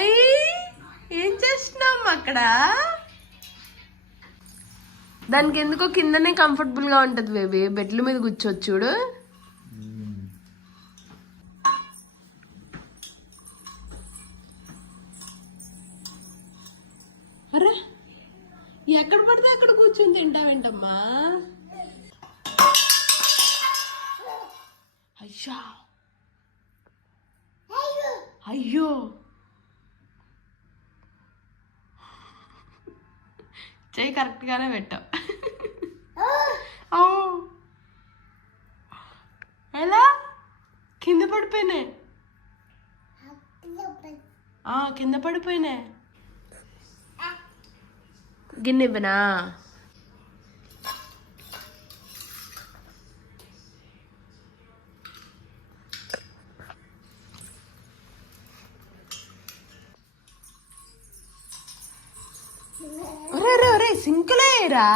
అయ్యి ఏం చేస్తున్నాం అక్కడ? దానికి ఎందుకో కిందనే కంఫర్టబుల్ గా ఉంటది బేబీ, బెడ్ల మీద కూర్చోవచ్చు చూడు. అరే ఎక్కడ పడితే అక్కడ కూర్చొని తింటావేంటమ్మా? అయ్యా అయ్యో చెయ్యి కరెక్ట్ గానే పెట్టావు. ఎలా కింద పడిపోయినాయి? కింద పడిపోయినాయి. గిన్నె ఇవ్వనా? ఒరే సింకులేరా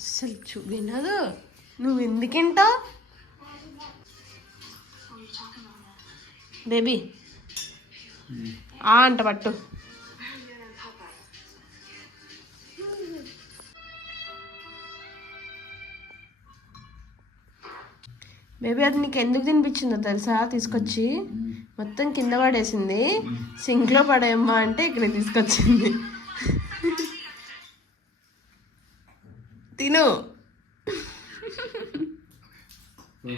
అసలు వినదు. నువ్వు ఎందుకింటావు బేబీ? అంట పట్టు. బేబీ అది నీకు ఎందుకు తినిపించిందో తెలుసా? తీసుకొచ్చి మొత్తం కింద పడేసింది. సింక్లో పడేయమ్మా అంటే ఇక్కడ తీసుకొచ్చింది. తిను.